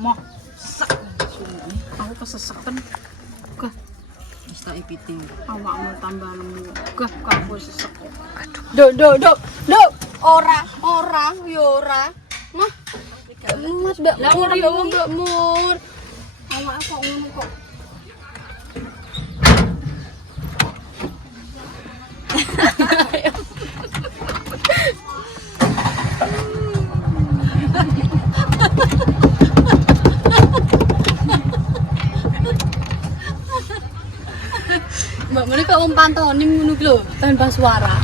moh. Sek. Aku keseseken. Gah. Wis tak ipiti. Awakmu tambah lemu. Gah kamu sesek. Duk. Ora, yo ora. Mah. Mas Mbak Mur yo Mbak Mur. Awak kok ngono kok. Mbak Mur kok pantoni ngono ki lho, tanpa suara.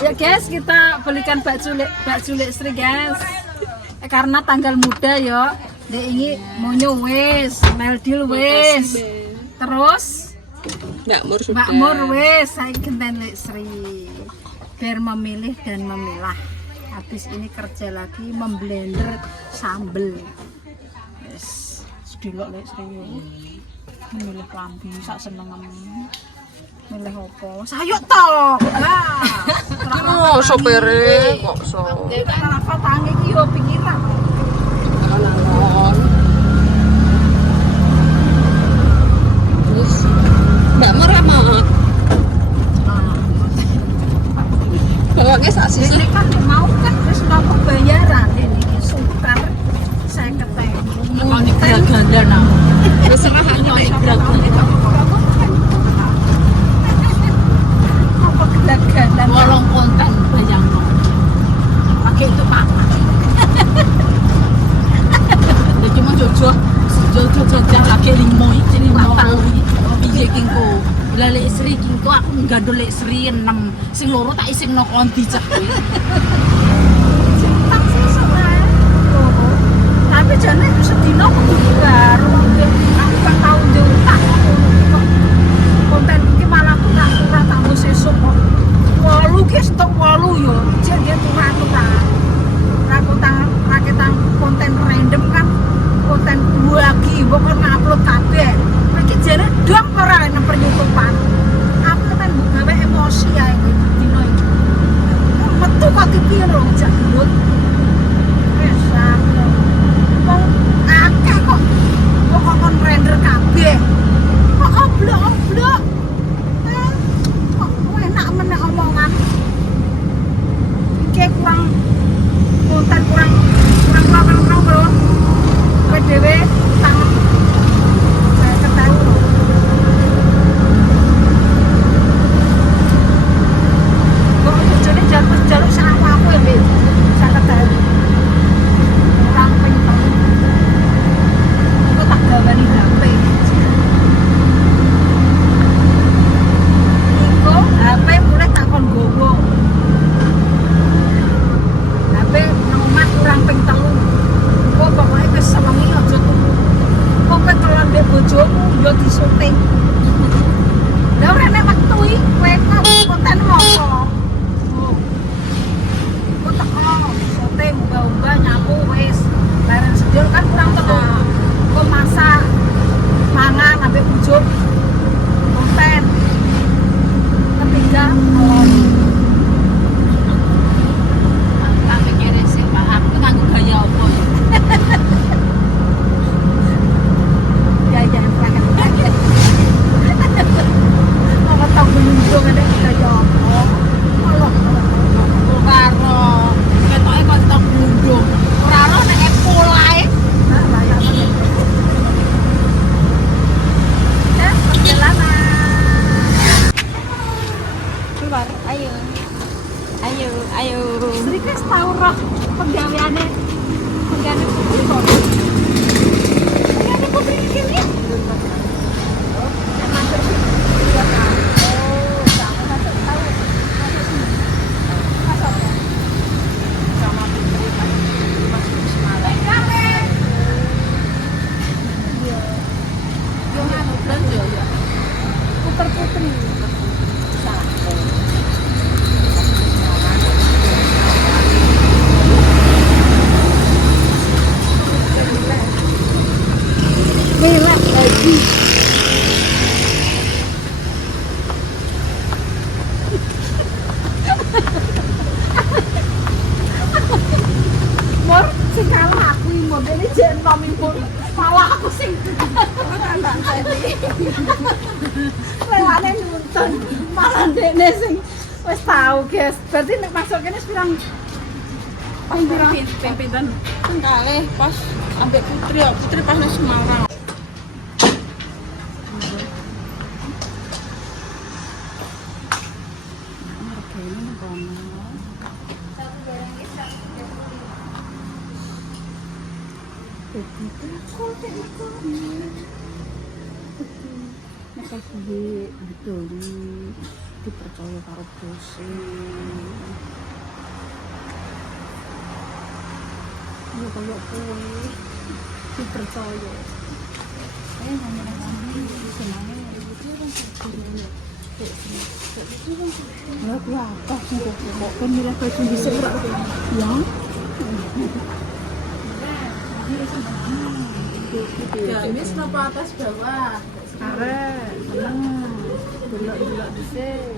Ya guys, kita belikan bakso lek Sri guys. Karena tanggal muda ya. Dek ini monyo wis, meldil wis. Terus Mbak Mur wis, saya genten lek Sri. Biar memilih dan memilah. Habis ini kerja lagi memblender sambel. Yes, sedelok lek Sri. Memilih lambi sak senengem. Milih opo? Sayuk to. Oh, sopere kok so. Kenapa tangi iki yo pikiran. Alon. Terus Mbak Mur ramah. Bawangnya sak sisi. Ini kan mau kan wis napa bayaran ini sukar 50.000. Mau digragandan aku. Wis serah hanya digragandan. Apa gelaganan? Wolong konten bayangno. Pakai itu panas. Ya cuma jojo jajah lagi limo iki patang iki. Piye kingko? Lah lek Sri kingko aku nggandol lek Sri 6. Sing loro tak isinno kondi cah kowe. Tak sesuk ae. Tapi jane sedina kudu baru. Aku kan tau diutang kok. Konten iki malah aku tak ora tambah sesuk kok. 8 ki stok 8 yo. Jek dia turun-turun. Raketang konten random kan. Konten lagi pokoknya ngupload kabeh. Iki jane dong ora nang penyutupan. Aku kan gawe emosi ae dino iki. Metu kok piye lho jak gendut. Wis aku. Wong akeh kok kon render kabeh. Kok oblok-oblok. Kok enak meneh omongan. Iki kurang konten kurang bro. PDW utang saya ketahui kok jadi jalur sama aku ya Beb saya ketahui orang penyumbang aku tak gawani HP itu HP mulai takon gowo HP nomor kurang ping telu kok pokoknya keselengi aja tuh kok ketelan dek bojomu yo disunting lah ora nek wektu iki kowe kok konten mopo kok teko sunting mbah-mbah nyapu wis bareng sedul kan kurang teko kok masak mangan ambek bojo konten ketiga Tak pikirin sih, Pak. Aku nganggo gaya apa ya? jajan paket apa tau menunjuk ada kita jawab Allah Karo ketoke kok tok blundung. Ora ora nek pulae. perjalanan Keluar, ayo. Sri Kris tau roh penggaweane putri kok penggaweane putri iki ya puter-putri Mila lagi jen pamimpun malah aku sing lewatnya nuntun malah dekne sing wis tau guys berarti nek masuk kene pirang Pimpinan kalih pas ambek Putri pas nang Semarang. betul dipercaya karo bose. Ya koyo kowe dipercaya. Ya apa sih kok kan milih baju dhisik ora ya. Gamis napa atas bawah? Arek, seneng. Delok-delok dhisik.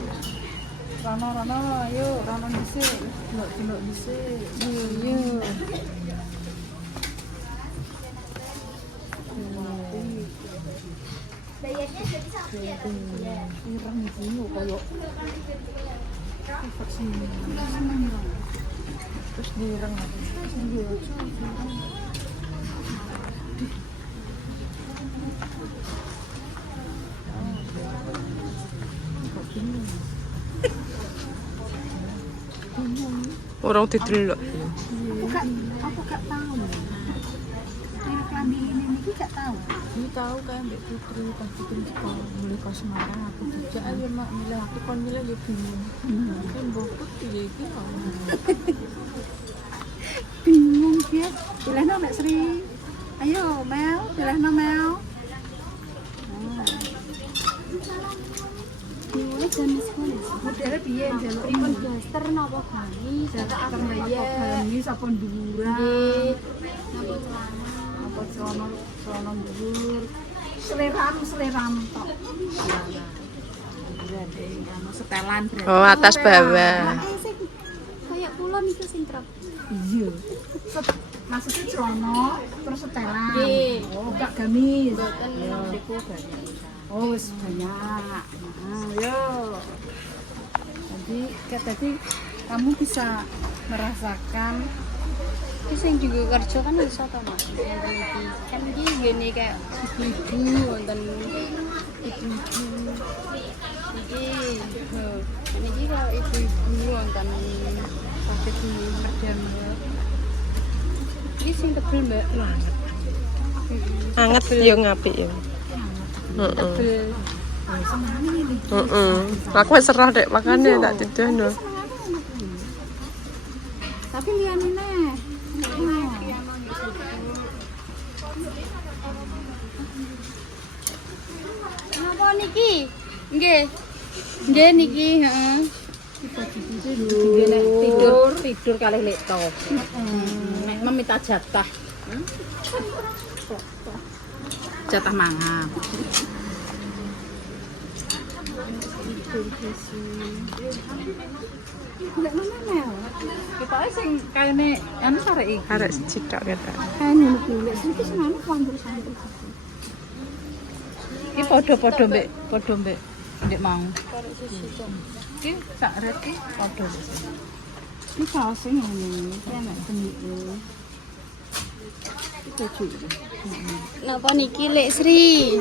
Rano-rano, ayo rano dhisik. Delok-delok dhisik. Yo. Bayarnya jadi satu ya. Ireng iki koyo terus direng orang didelok. aku gak tahu. Ini klambi ini gak tahu. Ini tahu kan Mbak Putri, pas Putri sekolah mulai ke Semarang aku dijak ayo mak milih aku kon milih ya bingung. Kan bokut ya iki. Bingung dia. Pilihno Mek Sri. Ayo Mel, pilihno Mel. Ini jenis sekolah. Modele piye njaluk Pripun daster napa gamis? apa gamis apa nduwuran. Napa celana? Apa celana dhuwur. Seleram tok. Berarti anu setelan berarti. Oh, atas bawah. Sing kayak kula niku sing trep. Iya. Maksudnya celana terus setelan. Nggih. Oh, gak gamis. Boten Niku banyak. Oh, wis banyak. Nah, yo. Jadi kayak tadi kamu bisa merasakan iki sing juga kerja kan iso to Mas. Kan iki ngene kayak ibu-ibu wonten ibu-ibu. Iki kalau ibu-ibu wonten sakit di kerjaan Mbak. Iki sing tebel Mbak. Anget yo ngapik yo. Heeh. Tebel. Heeh. Aku wis serah dek makane tak didono. tapi liyane neh. Napa niki? Nggih. Nggih niki, heeh. Tidur kali lek to. Nek meminta jatah. Jatah mangan. Lek mana Mel? Kita sing kayane anu sare iki. Arek cicak ketok. Kayane niku lek iki sing anu santri-santri. Iki padha-padha mbek ndek mau. Iki sak ret iki padha. Iki kaos sing ngene iki enak benike. Iki cuci. Napa niki Lek Sri?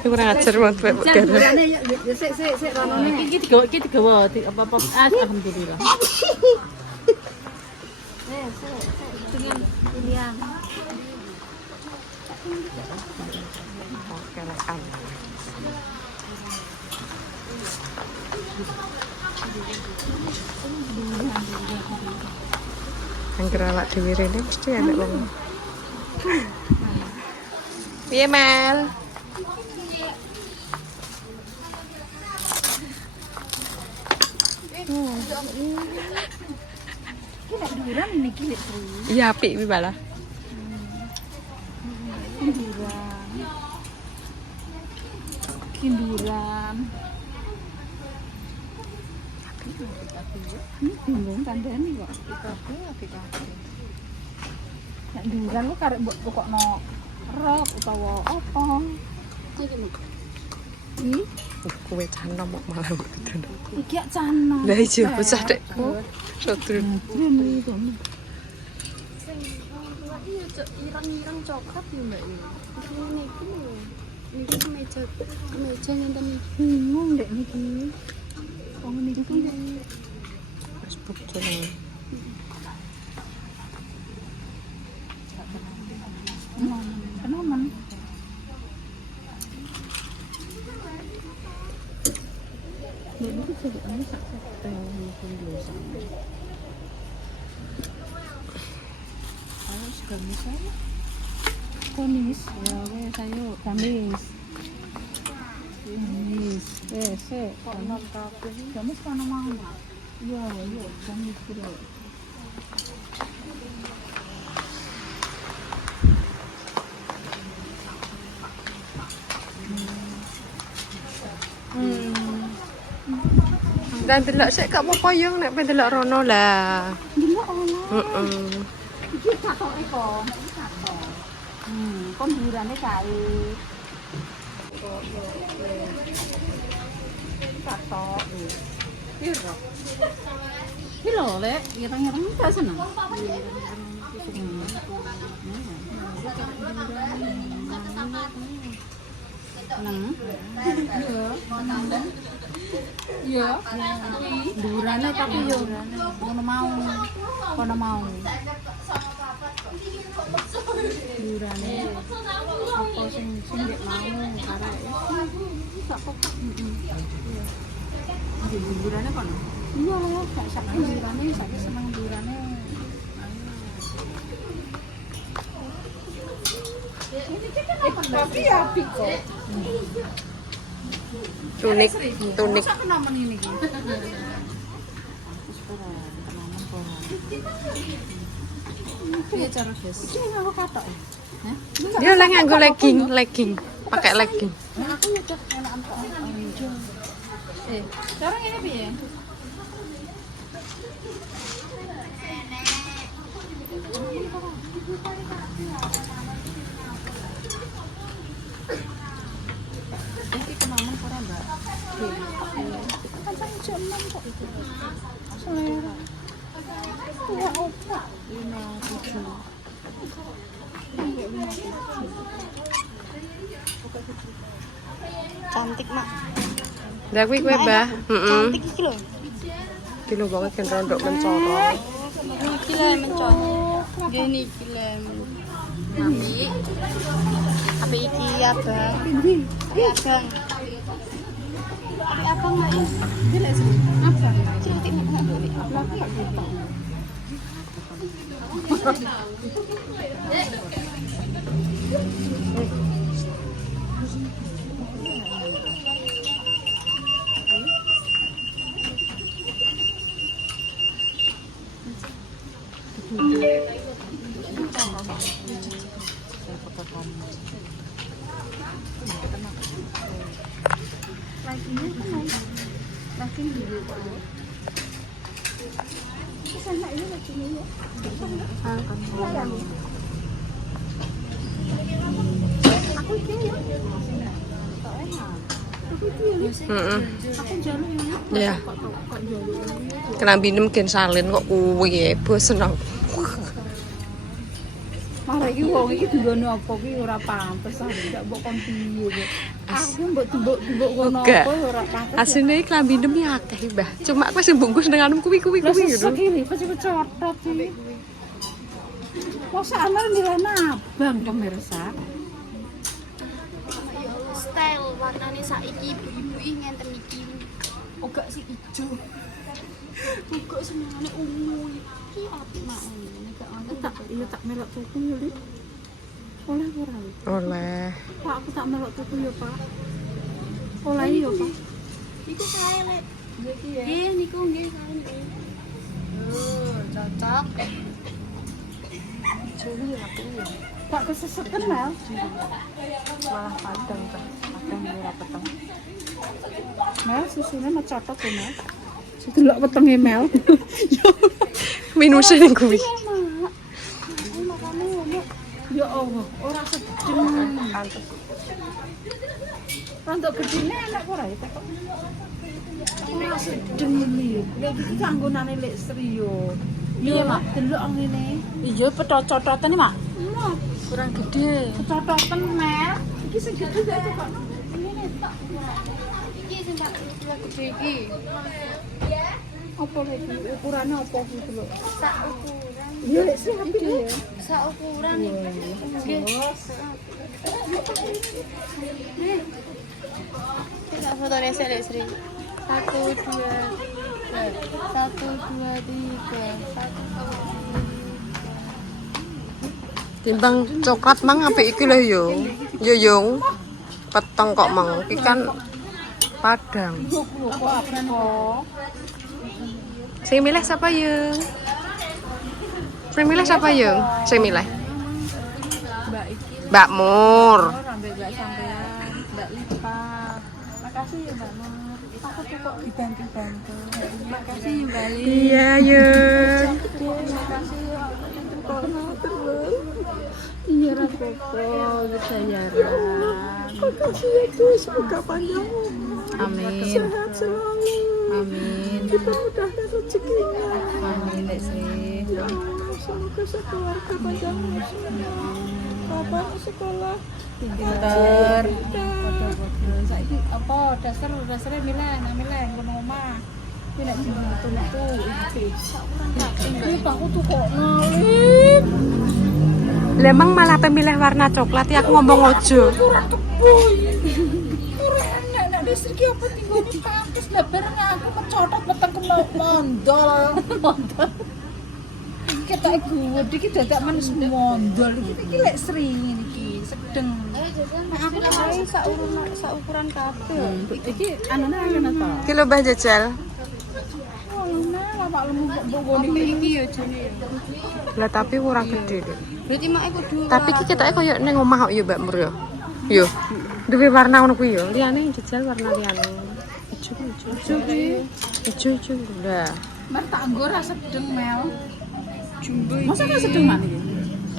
Ora ajar wong tuwek Jan gara. burane ya sik ronone. Iki digawa apa-apa alhamdulillah. Dengan pilihan. Kelekan. Angger awak dhewe rene mesti enak wong. Piye Mel? Iki nek duran niki lek Sri. Iya apik iki malah. Kinduran. Bingung kandhane kok. Nek duran lu karek mbok pokokno rok utawa apa. Kue canom kok malah begitu. Iki ya canom. Lah iya bocah dekku. Sotru. Ini itu. Iya, irang-irang coklat ya mbak ya. Ini lho. Ini kemeja ngenten iki. Bingung dek niki. Wong niki Wis bocah. tenaman. Dek niki cedekane sak setel mungkin biasa. Ayo segamis aja. Komis, ya wes ayo gamis. Gamis, konon kabeh. Gamis kono mau. Iya, iya, gamis kira. Dan delok sik gak apa-apa yo nek pendelok rono lah. Delok olah. Heeh. Iki katoke kok, iki katok. Kon durane kae. Katok. Piro? Piro lek ireng-ireng gak seneng. Seneng. Iya. Durane tapi yo ngono mau. Kono mau. Durane. Apa sing ndek mau arek. Sak pokok. Heeh. Durane kono. Iya, sak durane sak seneng durane. Tapi apik kok. Tunik. Masa kenaman ini iki? Piye cara guys? Iki nganggo katok ya? Hah? Dia lah nganggo legging, pakai legging. Aku nyedot enakan kok. Cara ngene piye? Iki kenaman ora, Mbak? Kan saya jam 6 kok itu. Selera. Ya opo? 57. Cantik mak. Lah kuwi kowe, Mbah. Heeh. Cantik iki lho. Kilo banget kan rondok mencorong. Iki lho mencok. Gini iki lho. Mami. Apa iki ya, Bang? Ya, Bang. Abang mak. Jelek sih. Apa? Cantik mak. Laki ya gitu. Heeh. Ya. Kerambi nem gen salin kok kuwi ya, bosen aku. Malah iki wong iki digone apa ki ora pantes ah ndak mbok kon piye kok. Aku mbok mbok ngono Enggak. apa ora pantes. Asline kelambi nem ya akeh, Mbah. Cuma aku wis bungkus dengan kuwi Lah gitu. sesek iki pasti kecotot iki. Masa amal milana abang pemirsa. Style warnane saiki ibu-ibu iki ngenten iki. Ogak sing ijo. Buka semuanya ungu iki apik mak ngene gak ngono. Tak iya tak melok tuku yo, Lik. Oleh ora? Oleh. Pak aku tak melok tuku yo, Pak. Oleh yo, Pak. Iku kae lek. Nggih niku nggih kae nggih. Cocok. Juli aku ya. Pak keseseken Mel. Malah padang ta. Padang ora peteng. Mel susune mecotot tuh, Mel. Delok wetenge Mel. Minusnya ning kuwi. Ya Allah, ora sedeng. Randok gedine enak ora ya kok. Ora sedeng iki. Lek iki kanggonane Lek Sri yo. Iya, Mak. Delok ngene. Iya, petot-cototan Mak. Kurang gede. Cocoten Mel. Iki sing gede gak kok. Iki sing tak gede iki. Apa lagi? Ukurane apa gitu lho. Sak ukuran. Iya, Lek Sri apik ya. Sak ukuran. Nggih. Kita foto resek Sri. 1 2 3 Timbang coklat mang apik iki lho yo. Yo yo. Peteng kok mang. Iki kan Padang. Sing milih siapa yo? Sing milih siapa yo? Sing milih. Mbak iki Mbak Mur. rambek gak sampean, Mbak Lipa. Makasih ya Mbak Mur. Aku tuh kok dibantu-bantu. Makasih ya Mbak Li. Iya yo. Makasih ya. Iya Rapopo, bayaran. Makasih ya Gus, semoga panjang umur. Amin. Sehat selalu. Amin. Kita mudahkan rezekinya. Amin, Lek Sri. Ya Allah, semoga sekeluarga panjang umur semua. Bapak di sekolah. Pinter. Saiki apa dasar milih, ngono omah. Iki nek metu-metu iki. Iki aku tuh kok ngalih. Lemang malah pemilih warna coklat ya aku ngomong ojo. Ora keboy. Ora enak nek listrik ki apa tinggone pakis lah bareng aku kecotot peteng ke mondol. Mondol. Ketok gede iki dadak manis mondol iki lek Sri ngene iki sedeng. Aku tak sak ukuran kabeh. Iki anane ta? Iki lho Mbah jajal. Oh, nah, Bapak lemu kok mbok Iki yo jane. Lah tapi kurang gede deh. Berarti mak kudu Tapi iki ketoke koyo ning omah kok yo Mbak Mur yo. Yo. Duwe warna ngono kuwi yo. Liyane jajal warna liyane. Ijo. Lah. Mer tak nggo ra sedeng Mel. Jumbo iki. Masa gak sedeng man iki?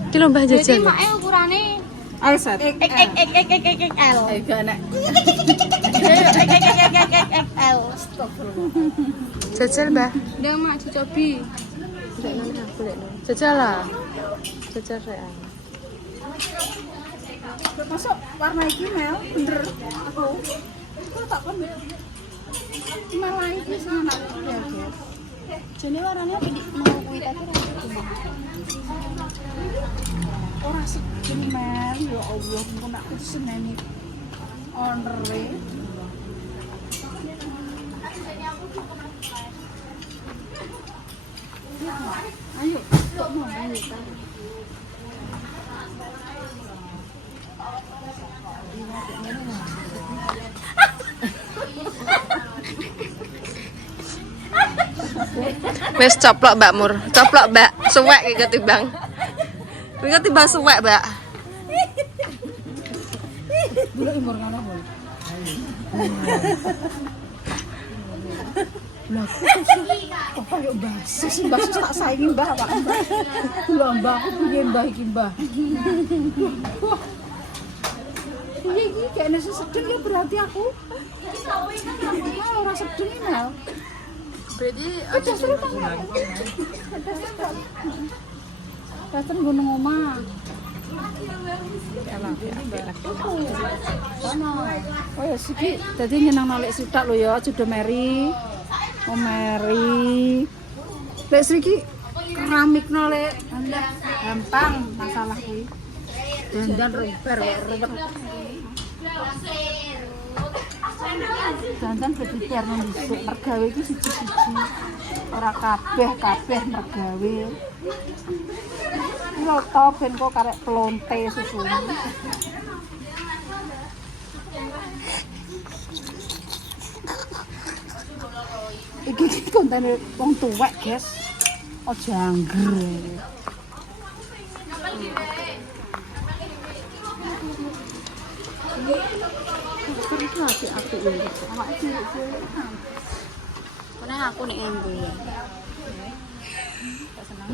Iki lho Mbah Berarti jajal. mak ukurane Alsat. XXXXXL. Ayo anak. XXXXXL. Jajal Mbah. Ndak mak dicobi. Jajal lah. Jajal rek. Masuk warna iki Mel, bener aku. Kok tak kon. Malah iki sing anak ya, guys. Jane warnane apa di mau kuwi tapi ra Ora sedeng Mel, ya Allah, mun aku seneni onere. Ayo, kok mau ayo. Wis coplok Mbak Mur. Coplok Mbak. Suwek iki ketimbang. Iki ketimbang suwek, Mbak. Dulu impor ngono kok. Lah kok kayak basis sih, basis tak saingi Mbah Pak. Lho Mbah aku piye Mbah iki Mbah. Piye iki kayaknya sedeng ya berarti aku. Mau ora sedeng iki Mel. Berarti Aja seru tak. Dateng gunung omah. Oh ya siki dadi nyenang nolek sidak lho ya Judo Mary. Oh Mary. Lek siki keramik nolek gampang masalah kuwi. Dandan repair kok dandan repair nang dhisik mergawe iki siji-siji. Ora kabeh mergawe. Lho to ben kok karek plonte susu. Iki kontene wong tuwek, guys. Aja angger. Ini apik-apik iki. Awake cilik-cilik. seneng aku nek nganggo. Tak seneng.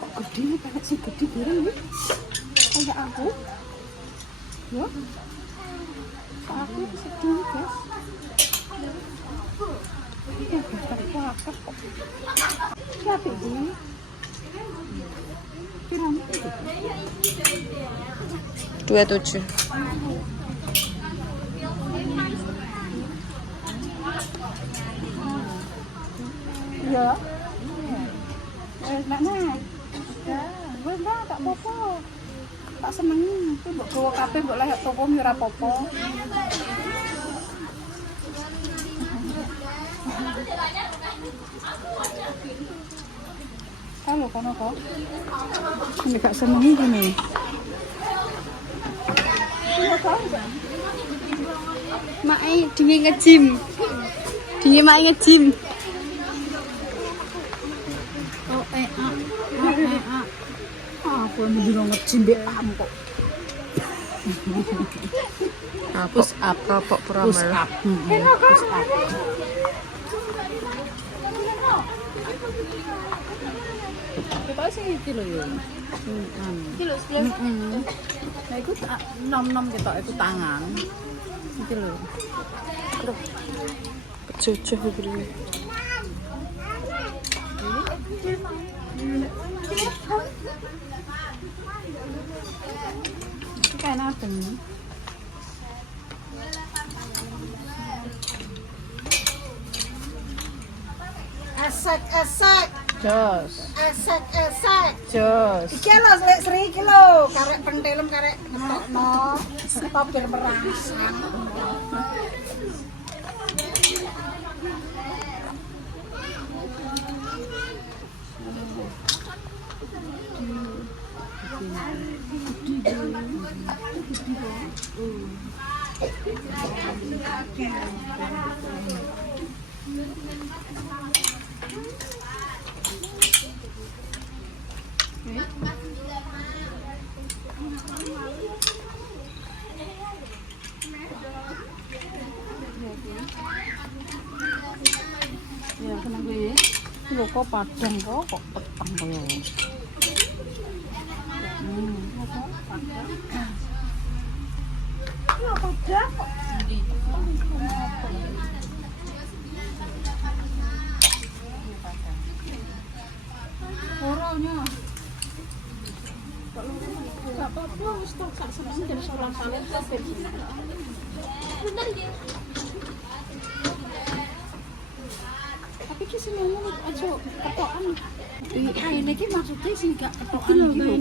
Kok gede nih banget sih gede bareng nih. Kayak aku. Ya. Aku sedih, guys. Ya, aku akak kok. Ya, ini. Pirang. 27. Ya. Mana? Ya, wis lah tak apa-apa. Tak seneng iki mbok gawa kabeh mbok lek toko ora apa-apa. Halo kono kok. Ini gak seneng iki nih. Mae dingi nge-gym. Dingi mae nge-gym. Oh, aku yang dino nge-gym mbek kamu kok. Push up kelompok Push Puramal. up. Push up. Kita sing iki lho yo. Iki lho sebelah. Nah, iku nom-nom ketok iku tangan. Iki lho. Cucu beri. Kayak nadeng. Esek-esek, Jos. esek-esek. Jos. Iki lho Lek Sri iki lho, karek pentilem karek ngetokno, stop biar merangsang. Ya, kenapa ya? Lho kok padang kok petang kaya. Orangnya. Gak apa-apa, wis tok sak seneng jadi seorang saleh kabeh. Tapi ki senengnya aja ketokan. Ini ki maksudnya sih gak ketokan iki lho,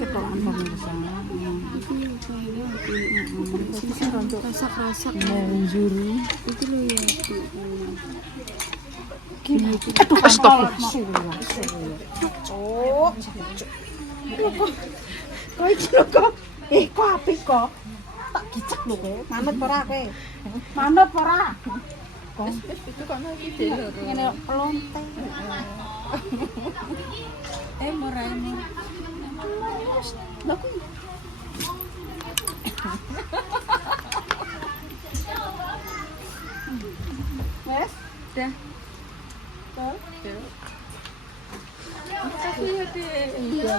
ketokan pemirsa. Sisi rontok rasak-rasak njuri. Iki lho ya. Astagfirullah. Oh. Kok iki lho kok. Kok apik kok. Tak gicek lho kowe. Manut ora kowe? Manut ora? Kok Itu kono iki dhewe. ngene pelonte. Moreno. Lho kuwi. Wes, Dah. Tol. Iya.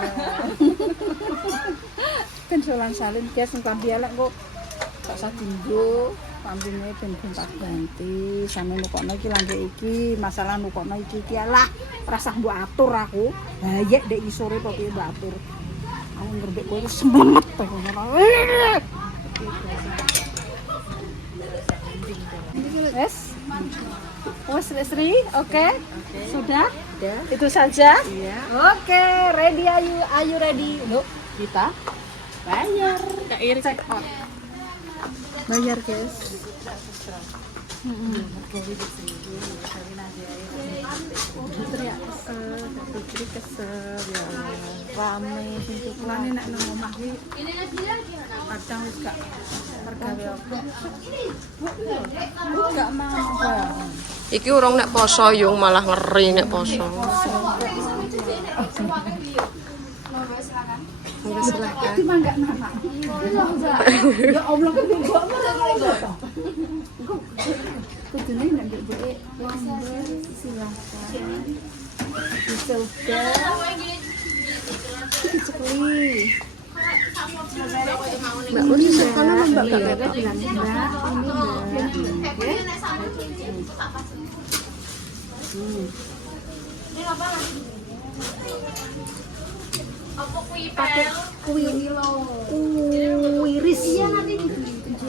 Kan solan salin guys sing klambi elek kok tak sadinggo klambine ben tak ganti sampe nukokno iki langge iki masalah nukokno iki alah rasah mbok atur aku hayek ndek isore kok piye mbok atur aku ngerbek kowe semblemet to ngono wes wes Sri oke sudah itu saja Iya. oke ready are you ready loh Kita bayar. Kak Iri check out bayar guys Putri kesel ya rame pintu kelane nek nang omah iki kadang wis gak pergawe apa gak mampu Iki urung nek poso yung malah ngeri nek poso. Silakan. Itu mah enggak nama. Ya Allah kan enggak apa. Kudune nek mbek silakan. Dicoba. Dicekli. Mbak Uli sekolah Mbak Mbak. Bilang Mbak, ini pakai kuih kuiris. Iya nanti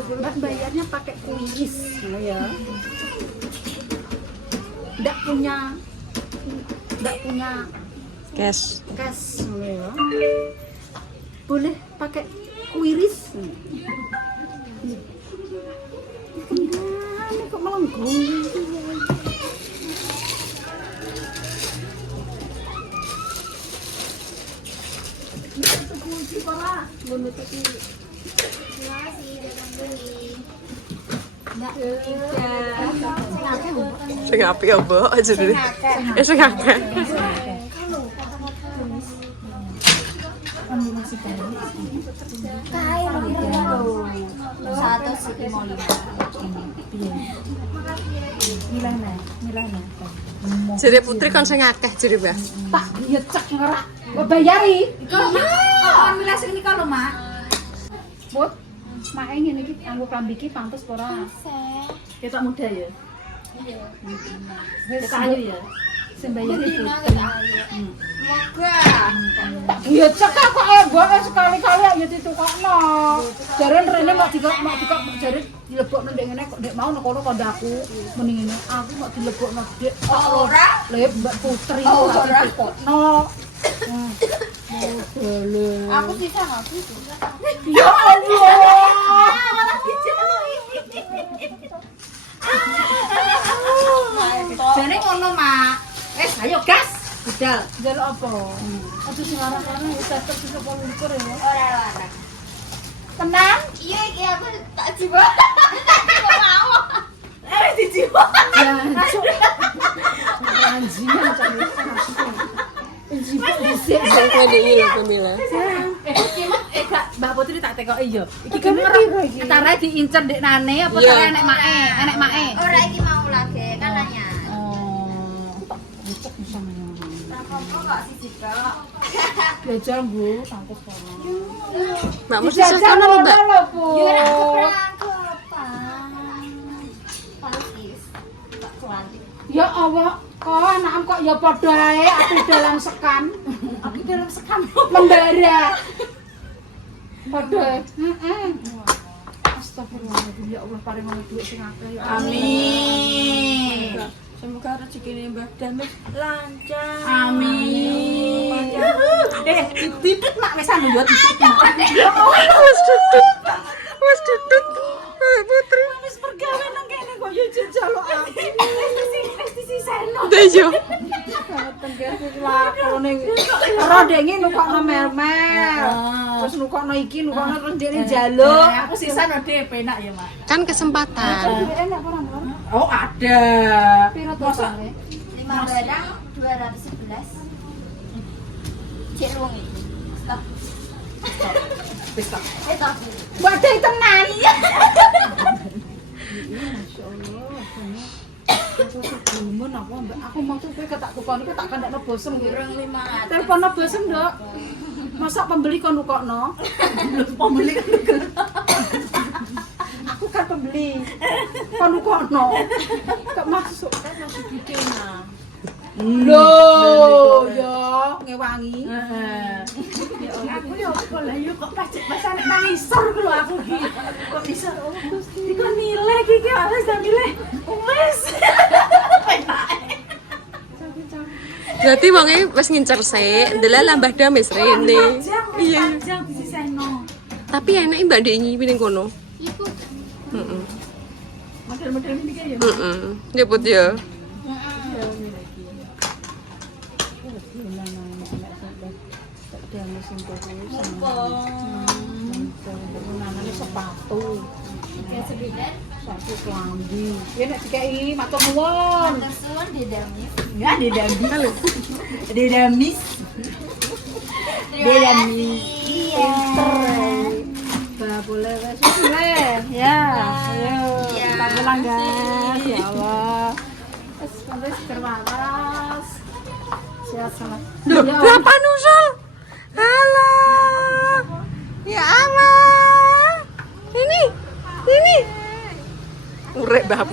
Mbak bayarnya pakai kuiris. Oh ya. Enggak punya Cash. cash. Oh ya. Boleh pakai kuiris. Ini kok melengkung. Sing apik ya, Mbok? Jenenge. Sing akeh. Satu sih mau 5. Milana. Jere putri kon sing akeh jere, Mbak. Tak ya cek ngerak. Bayari. Kalau mak, kon milas ini kalau mak. Bot, mak ngene iki anggo klambi iki pantes ora? Ketok muda ya. Iya. Ketok ayu ya. Sing bayar ibu. Moga. Ya cek kok mbok sekali-kali ya ditukokno. Jare rene mau dikok jare dilebokno ndek ngene kok ndek mau kono kondaku muni ngene. Aku kok dilebokno Dik. Ora. Lah Mbak Putri Oh, kok ora. ditukokno. Aku bisa nggak sih? Ya Allah. Jane ngono, Mak. Ayo gas. Budal. Jaluk apa? Aduh sing arah-arah wis tetep bisa polukur ya. Ora. Tenang. Iya, aku tak jiwa. Tak mau. Dijiwa. Jancuk. Anjingan cari. Jiwa dhisik. Sing ngene lho Pamela. Iki mah gak Mbak Putri tak tekoki yo. Iki Iki gemer. piro iki? Antara diincer ndek nane apa Iya. cara enek mae? Enek mae. Ora iki mau lagi kan nanya. Tak dicek bisa ngono. Apa kok siji kok? Belajar Bu, sangkut kono. Mbak mesti sekono lho, Mbak. Ya ora keberangkapan. Pantes. Tak kuanti. Ya Allah, kok anakku kok ya padha ae api dalam sekam. Aku dalam sekam. Membara. Padha. Heeh. Astagfirullahaladzim, ya Allah paring duit sing akeh ya. Amin. Semoga rezekine Mbak Damis lancar. Amin. Ditut mak wis anu yo ditut. Wis tutut. Wis tutut. Mbak Putri. Wis pergawe nang kene kok yo jaluk aku. Wis disiseno. Dejo. Ora denge nukokno mel-mel. Terus nukokno iki, nukokno terus dene njaluk. Aku sisa no DP enak ya, Mak. Kan kesempatan. Enak ora, Mbak? Oh, ada. Piro totale? 5 barang 211. Cek wong iki. Stop. Wis tak. Stop. Wadah tenan. Gumun aku mau tuh kowe ketak tukon iku tak kandakno bosem kowe. Durung 500. Teleponno bosem, Nduk. Masa pembeli kon nukokno? Pembeli kan. Aku kan pembeli. Kon nukokno. Kok masuk kan masuk bikin nah. Loh, yo ngewangi. Heeh. Aku yo kok lah yo kok pacet pasane nang isor ku lho aku iki. Kok bisa oh Gusti. Iki nilai iki harus dah nilai. Wes. Berarti wonge wis ngincer sik, ndelok Mbah Damis rene. Iya. Jam disiseno. Tapi enak Mbak Denyi ning kono. Iku Heeh. Model-model iki ya. Heeh. Nyebut ya. Sepatu. ya sebeda. Sepatu klambi. Ya nek dikai matur nuwun. Tersuwun didamis. Ya Dedamis. Dedamis. Terima kasih. Gak boleh wes boleh. Ya, ayo. Kita pulang guys. Ya Allah. Wes sampai terwaras. Sehat sama. Loh, berapa nusul? Halo. Ya Allah. Ini. Urek bah.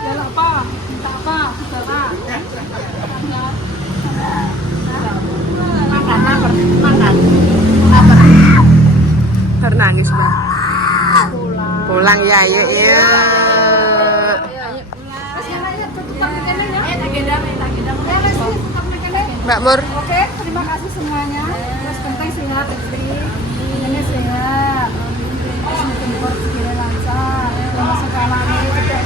Ya apa? Minta apa? Saudara. Makan. Nangis bah. Pulang ya, yuk. Mbak Mur. Oke, terima kasih semuanya. Terus penting sehat, istri. Ini sehat. Terus mungkin buat segera lancar. Termasuk anak ini juga